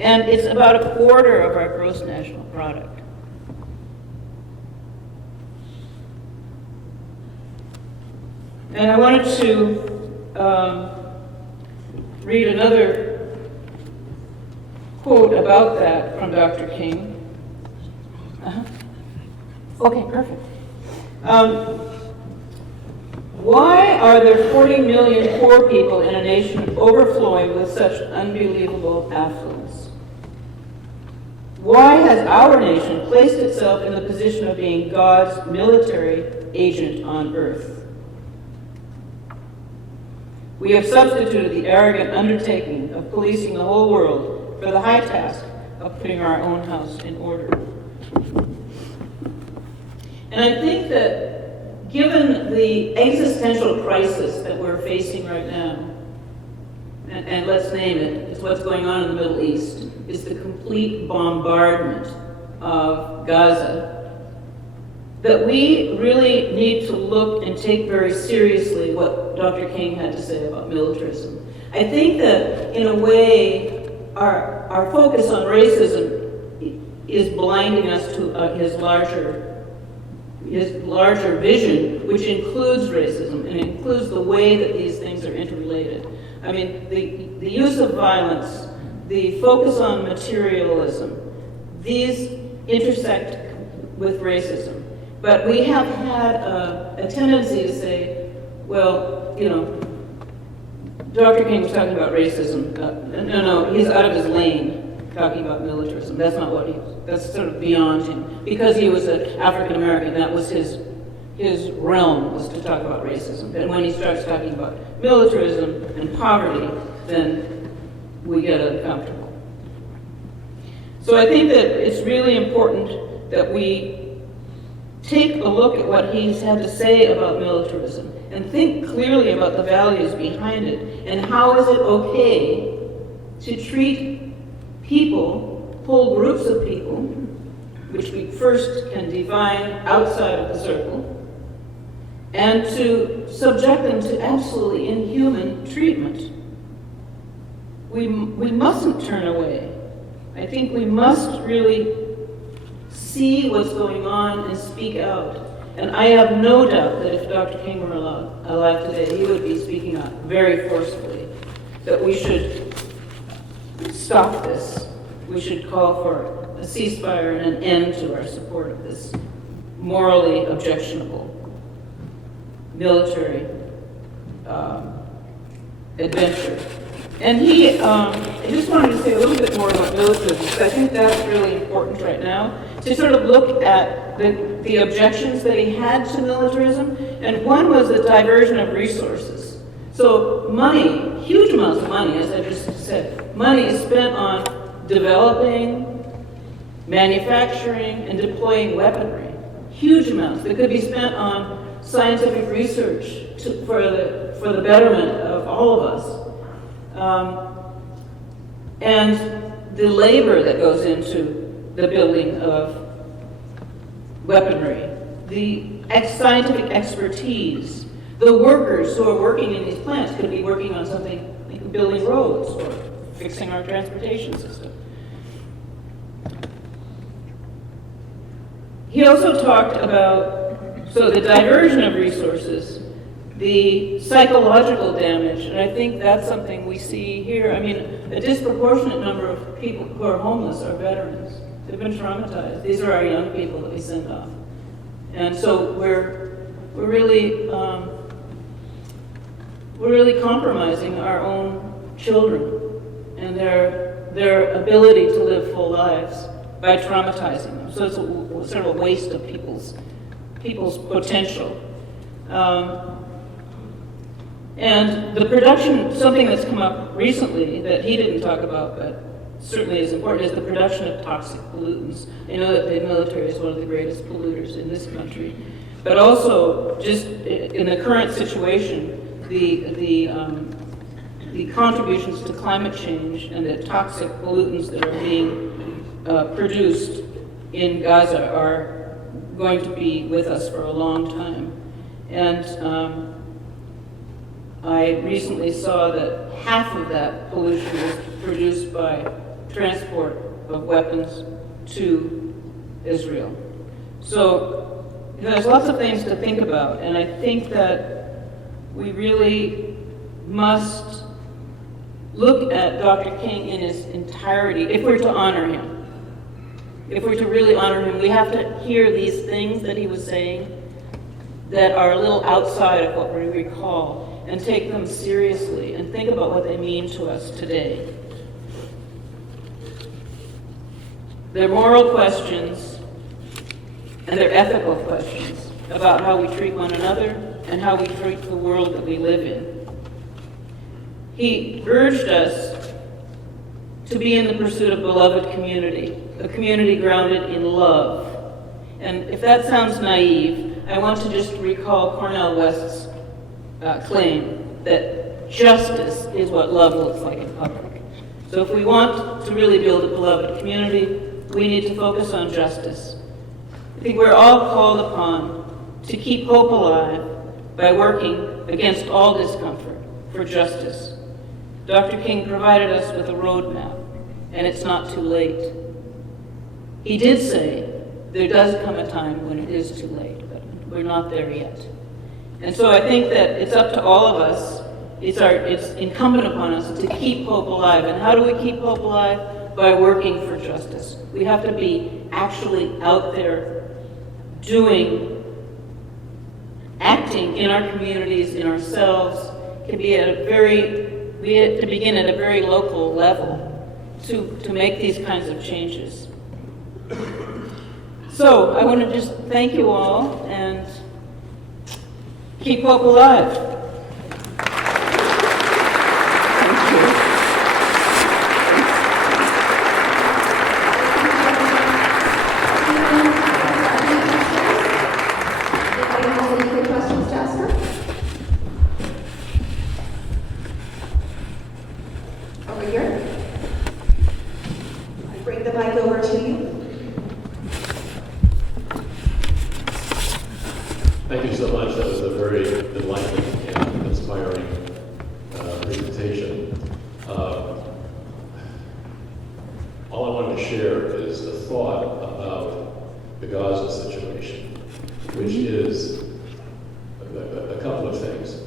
And it's about a quarter of our gross national product. And I wanted to read another quote about that from Dr. King. Okay, perfect. Why are there 40 million poor people in a nation overflowing with such unbelievable affluence? Why has our nation placed itself in the position of being God's military agent on earth? We have substituted the arrogant undertaking of policing the whole world for the high task of putting our own house in order. And I think that given the existential crisis that we're facing right now, and let's name it, it's what's going on in the Middle East, is the complete bombardment of Gaza, that we really need to look and take very seriously what Dr. King had to say about militarism. I think that, in a way, our focus on racism is blinding us to his larger vision, which includes racism and includes the way that these things are interrelated. I mean, the use of violence, the focus on materialism, these intersect with racism. But we have had a tendency to say, well, Dr. King was talking about racism. No, he's out of his lane talking about militarism. That's not what that's sort of beyond him. Because he was an African American, that was his realm, was to talk about racism. And when he starts talking about militarism and poverty, then we get uncomfortable. So I think that it's really important that we take a look at what he's had to say about militarism and think clearly about the values behind it and how is it okay to treat people, whole groups of people, which we first can define outside of the circle, and to subject them to absolutely inhuman treatment. We mustn't turn away. I think we must really see what's going on and speak out. And I have no doubt that if Dr. King were alive today, he would be speaking out very forcefully, that we should stop this. We should call for a ceasefire and an end to our support of this morally objectionable military adventure. And I just wanted to say a little bit more about militarism, because I think that's really important right now, to sort of look at the objections that he had to militarism, and one was the diversion of resources. So money, huge amounts of money, as I just said, money is spent on developing, manufacturing, and deploying weaponry. Huge amounts that could be spent on scientific research for the betterment of all of us. And the labor that goes into the building of weaponry, the scientific expertise, the workers who are working in these plants could be working on something like building roads or fixing our transportation system. He also talked about, so the diversion of resources, the psychological damage, and I think that's something we see here. I mean, a disproportionate number of people who are homeless are veterans. They've been traumatized. These are our young people that we send off. And so we're really compromising our own children and their ability to live full lives by traumatizing them. So it's sort of a waste of people's potential. And the production, something that's come up recently that he didn't talk about, but certainly is important, is the production of toxic pollutants. I know that the military is one of the greatest polluters in this country, but also just in the current situation, the contributions to climate change and the toxic pollutants that are being produced in Gaza are going to be with us for a long time. And I recently saw that half of that pollution was produced by transport of weapons to Israel. So there's lots of things to think about, and I think that we really must look at Dr. King in his entirety if we're to honor him. If we're to really honor him, we have to hear these things that he was saying that are a little outside of what we recall, and take them seriously and think about what they mean to us today. They're moral questions and they're ethical questions about how we treat one another and how we treat the world that we live in. He urged us to be in the pursuit of beloved community, a community grounded in love. And if that sounds naive, I want to just recall Cornel West's claim that justice is what love looks like in public. So if we want to really build a beloved community, we need to focus on justice. I think we're all called upon to keep hope alive by working against all discomfort for justice. Dr. King provided us with a roadmap, and it's not too late. He did say there does come a time when it is too late, but we're not there yet. And so I think that it's up to all of us, it's incumbent upon us to keep hope alive. And how do we keep hope alive? By working for justice. We have to be actually out there acting in our communities, in ourselves. It can be we have to begin at a very local level to make these kinds of changes. So I want to just thank you all and keep hope alive. Thank you. Anybody have any quick questions to ask her? Over here. I bring the mic over to you. all I wanted to share is a thought about the Gaza situation, which is a couple of things.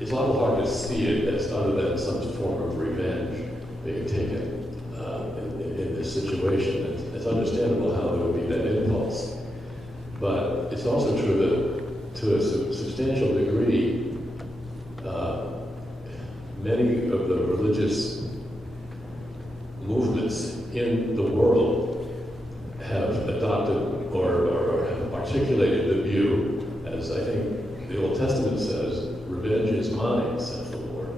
It's awful hard to see it as other than some form of revenge being taken in this situation. It's understandable how there would be that impulse. But it's also true that to a substantial degree, many of the religious movements in the world have adopted or have articulated the view, as I think the Old Testament says, revenge is mine, saith the Lord.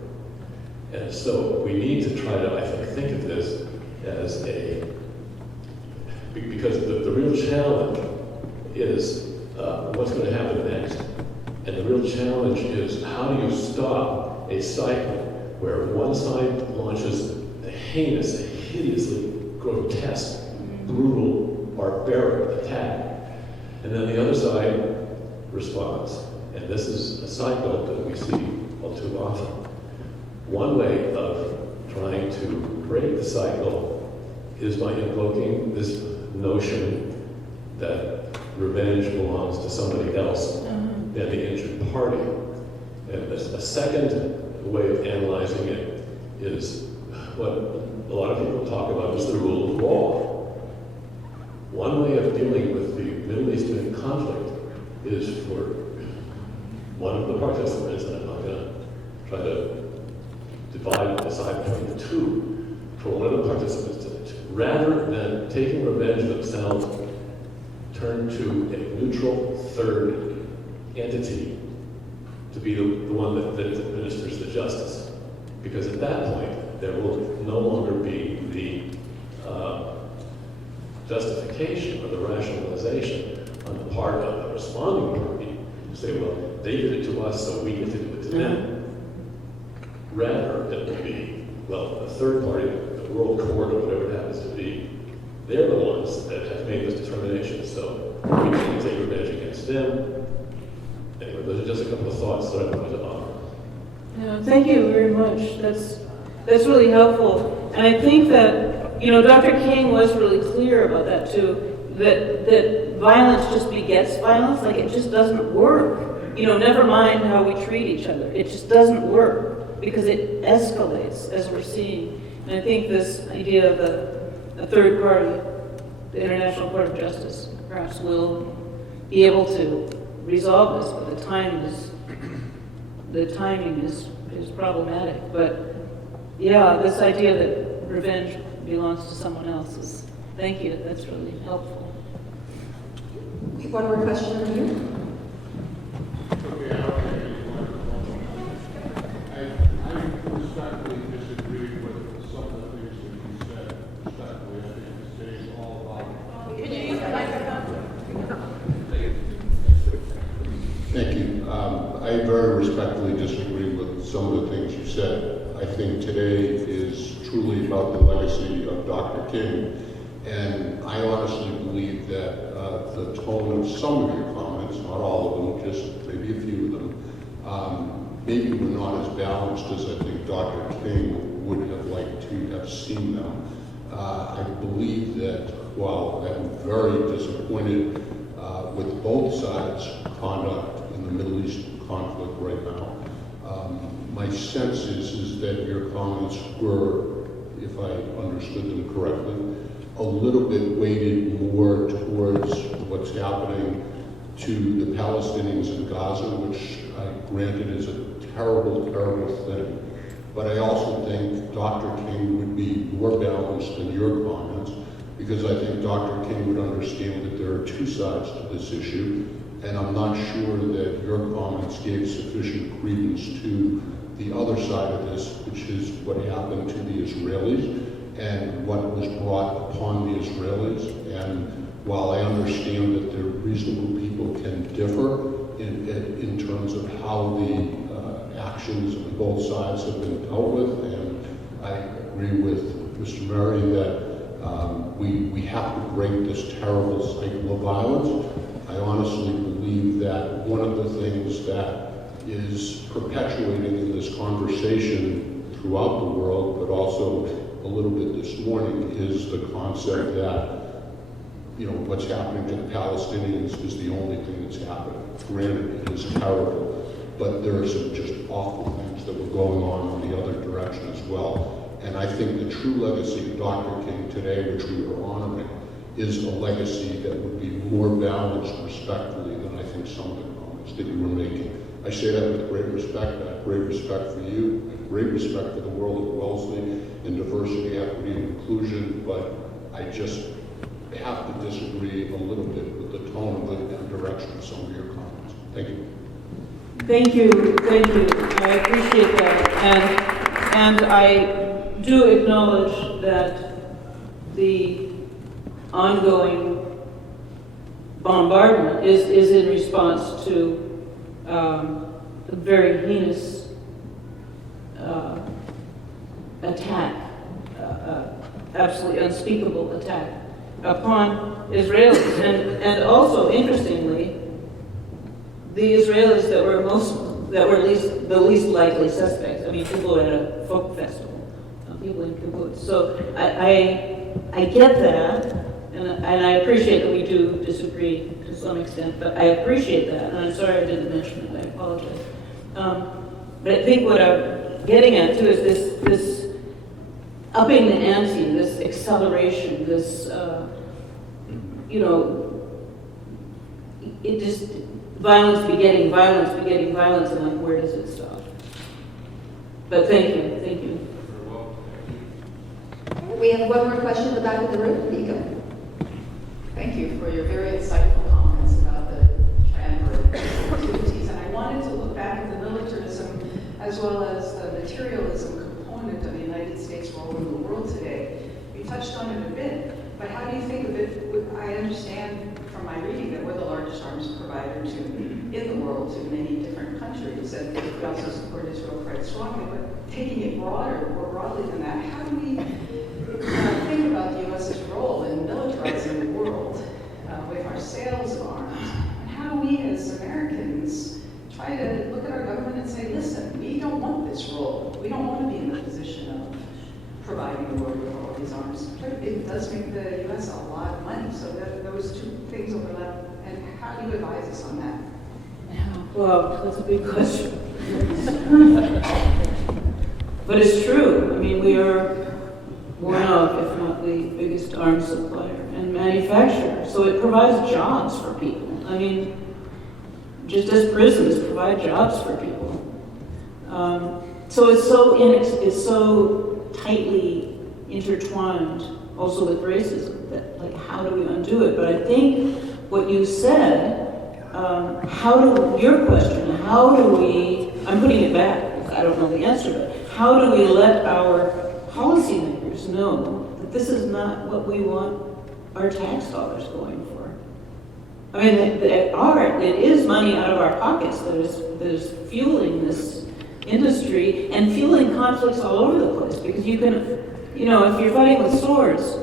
And so we need to try to, I think of this as because the real challenge is what's going to happen next. And the real challenge is how do you stop a cycle where one side launches a heinous, a hideously grotesque, brutal, barbaric attack, and then the other side responds. And this is a cycle that we see all too often. One way of trying to break the cycle is by invoking this notion that revenge belongs to somebody else than the injured party. And a second way of analyzing it is what a lot of people talk about is the rule of law. One way of dealing with the Middle Eastern conflict is for one of the participants, and I'm not going to try to decide between the two, for one of the participants to, rather than taking revenge themselves, turn to a neutral third entity to be the one that administers the justice. Because at that point, there will no longer be the justification or the rationalization on the part of the responding party to say, well, they did it to us, so we get to do it to them. Rather, it will be, well, the third party, the world court or whatever it happens to be, they're the ones that have made this determination, so we can't take revenge against them. Anyway, those are just a couple of thoughts that I wanted to offer. Yeah, thank you very much. That's really helpful. And I think that, you know, Dr. King was really clear about that too, that violence just begets violence, like it just doesn't work. You know, never mind how we treat each other. It just doesn't work because it escalates as we're seeing. And I think this idea of a third party, the International Court of Justice, perhaps will be able to resolve this, but the timing is problematic. But yeah, this idea that revenge belongs to someone else is, thank you, that's really helpful. One more question over here. I respectfully disagree with some of the things that you said. Respectfully, I think this day is all about. Can you use the microphone? Thank you. I very respectfully disagree with some of the things you said. I think today is truly about the legacy of Dr. King, and I honestly believe that the tone of some of your comments, not all of them, just maybe a few of them, maybe were not as balanced as I think Dr. King would have liked to have seen them. I believe that while I'm very disappointed with both sides' conduct in the Middle East conflict right now, my sense is that your comments were, if I understood them correctly, a little bit weighted more towards what's happening to the Palestinians in Gaza, which I granted is a terrible, terrible thing. But I also think Dr. King would be more balanced than your comments, because I think Dr. King would understand that there are two sides to this issue, and I'm not sure that your comments gave sufficient credence to the other side of this, which is what happened to the Israelis and what was brought upon the Israelis. And while I understand that the reasonable people can differ in terms of how the actions on both sides have been dealt with, and I agree with Mr. Murray that we have to break this terrible cycle of violence. I honestly believe that one of the things that is perpetuating in this conversation throughout the world, but also a little bit this morning, is the concept that, you know, what's happening to the Palestinians is the only thing that's happening. Granted, it is terrible, but there are some just awful things that were going on in the other direction as well. And I think the true legacy of Dr. King today, which we are honoring, is a legacy that would be more balanced respectfully than I think some of the comments that you were making. I say that with great respect. I have great respect for you, I have great respect for the world of Wellesley and diversity, equity, and inclusion, but I just have to disagree a little bit with the tone and direction of some of your comments. Thank you. Thank you, thank you. I appreciate that. And I do acknowledge that the ongoing bombardment is in response to a very heinous attack, absolutely unspeakable attack upon Israelis. And also, interestingly, the Israelis that were the least likely suspects. I mean, people at a folk festival, people in kibbutz. So I get that, and I appreciate that we do disagree to some extent, but I appreciate that, and I'm sorry I didn't mention it, I apologize. But I think what I'm getting at too is this upping the ante, this acceleration, this, it just, violence begetting violence, and like, where does it stop? But thank you, thank you. We have one more question in the back of the room. Here you go. Thank you for your very insightful comments about the triumvirate activities. And I wanted to look back at the militarism as well as the materialism component of the United States role in the world today. You touched on it a bit, but how do you think of it? I understand from my reading that we're the largest arms provider in the world to many different countries, and we also support Israel quite strongly. But taking it more broadly than that, how do we think about the U.S.'s role in militarizing the world with our sales of arms? And how do we as Americans try to look at our government and say, listen, we don't want this role. We don't want to be in the position of providing the world with all these arms. But it does make the U.S. a lot of money. So those two things overlap. And how do you advise us on that? Well, that's a big question. But it's true. I mean, we are one of, if not the biggest arms supplier and manufacturer. So it provides jobs for people. I mean, just as prisons provide jobs for people. So it's so tightly intertwined also with racism that, like, how do we undo it? But I think what you said, your question, how do we, I'm putting it back, I don't know the answer, but how do we let our policymakers know that this is not what we want our tax dollars going for? I mean, it is money out of our pockets that is fueling this industry and fueling conflicts all over the place, because you can, if you're fighting with swords,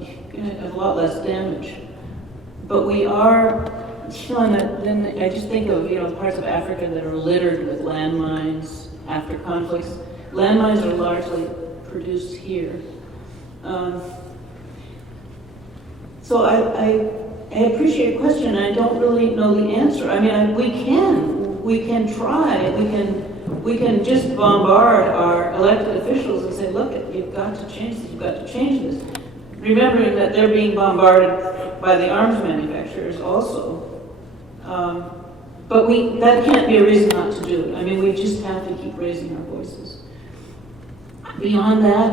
you can have a lot less damage. But we are, then I just think of, parts of Africa that are littered with landmines after conflicts. Landmines are largely produced here. So I appreciate your question, and I don't really know the answer. I mean, we can try, we can just bombard our elected officials and say, look, you've got to change this, you've got to change this. Remembering that they're being bombarded by the arms manufacturers also. But that can't be a reason not to do it. I mean, we just have to keep raising our voices. Beyond that,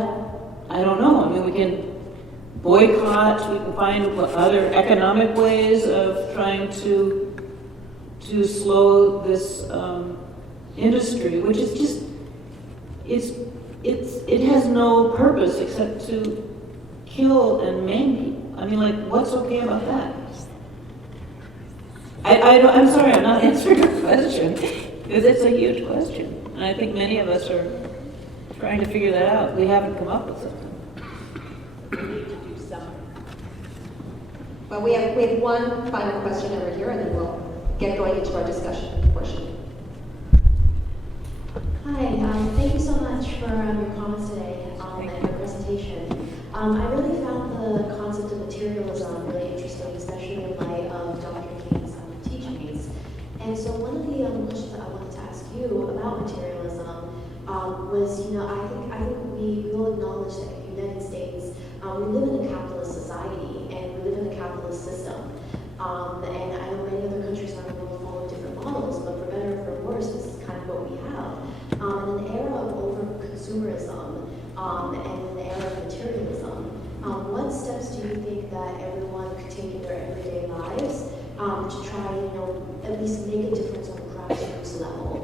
I don't know. I mean, we can boycott, we can find other economic ways of trying to slow this industry, which is just, it has no purpose except to kill and maim people. I mean, like, what's okay about that? I'm sorry, I'm not answering your question, because it's a huge question. And I think many of us are trying to figure that out. We haven't come up with something. We need to do something. Well, we have one final question over here, and then we'll get going into our discussion portion. Hi, thank you so much for your comments today and your presentation. I really found the concept of materialism really interesting, especially in light of Dr. King's teachings. And so one of the questions that I wanted to ask you about materialism was, I think we will acknowledge that in the United States, we live in a capitalist society and we live in a capitalist system. And I know many other countries around the world follow different models, but for better or for worse, this is kind of what we have. In an era of over-consumerism and in an era of materialism, what steps do you think that everyone could take in their everyday lives to try, at least make a difference on a grassroots level?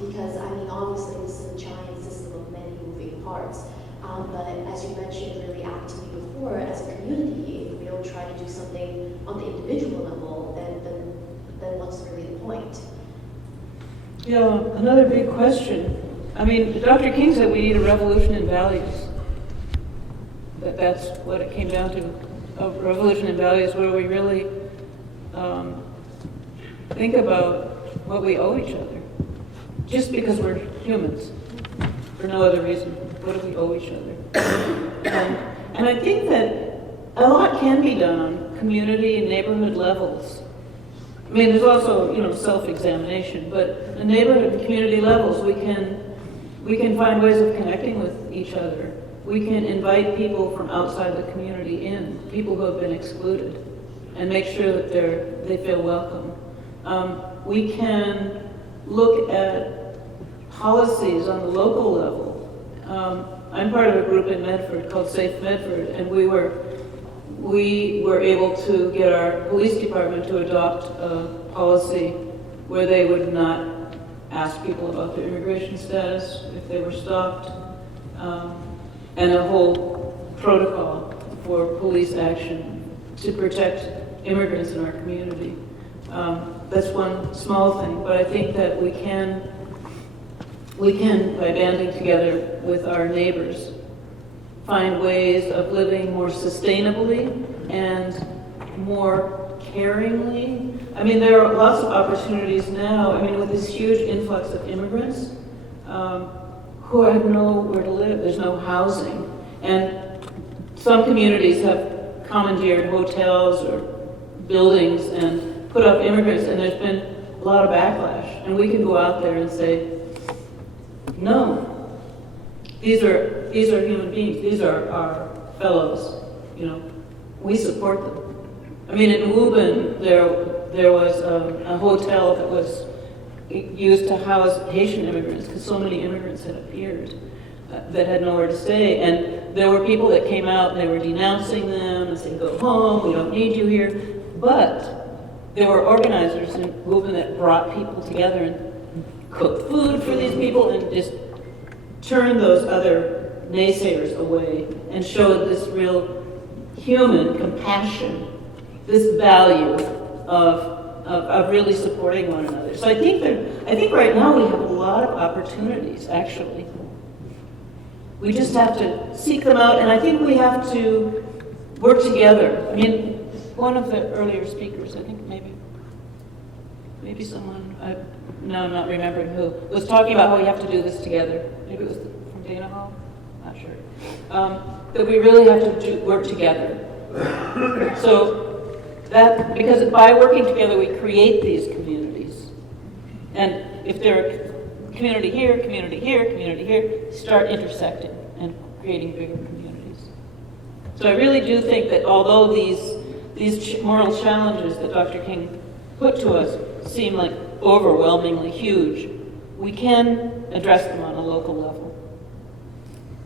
Because, obviously this is a giant system of many moving parts. But as you mentioned really aptly before, as a community, if we don't try to do something on the individual level, then what's really the point? Yeah, another big question. Dr. King said we need a revolution in values. That's what it came down to. A revolution in values where we really think about what we owe each other. Just because we're humans, for no other reason. What do we owe each other? And I think that a lot can be done on community and neighborhood levels. There's also, self-examination, but at neighborhood and community levels, we can find ways of connecting with each other. We can invite people from outside the community in, people who have been excluded, and make sure that they feel welcome. We can look at policies on the local level. I'm part of a group in Medford called Safe Medford, and we were able to get our police department to adopt a policy where they would not ask people about their immigration status if they were stopped, and a whole protocol for police action to protect immigrants in our community. That's one small thing, but I think that we can, by banding together with our neighbors, find ways of living more sustainably and more caringly. There are lots of opportunities now, with this huge influx of immigrants who have nowhere to live. There's no housing. And some communities have commandeered hotels or buildings and put up immigrants, and there's been a lot of backlash. And we can go out there and say, no, these are human beings. These are our fellows. We support them. In Woburn, there was a hotel that was used to house Haitian immigrants because so many immigrants had appeared that had nowhere to stay. And there were people that came out and they were denouncing them and saying, go home, we don't need you here. But there were organizers in Woburn that brought people together and cooked food for these people and just turned those other naysayers away and showed this real human compassion, this value of really supporting one another. So I think right now we have a lot of opportunities, actually. We just have to seek them out, and I think we have to work together. One of the earlier speakers, I think maybe someone, no, I'm not remembering who, was talking about how we have to do this together. Maybe it was from Dana Hall? Not sure. That we really have to work together. So because by working together we create these communities. And if there are community here, community here, community here, start intersecting and creating bigger communities. So I really do think that although these moral challenges that Dr. King put to us seem like overwhelmingly huge, we can address them on a local level.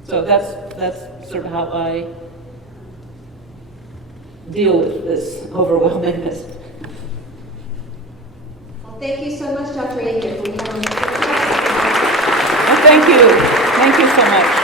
So that's sort of how I deal with this overwhelmingness. Well, thank you so much, Dr. Aiken. Thank you. Thank you so much.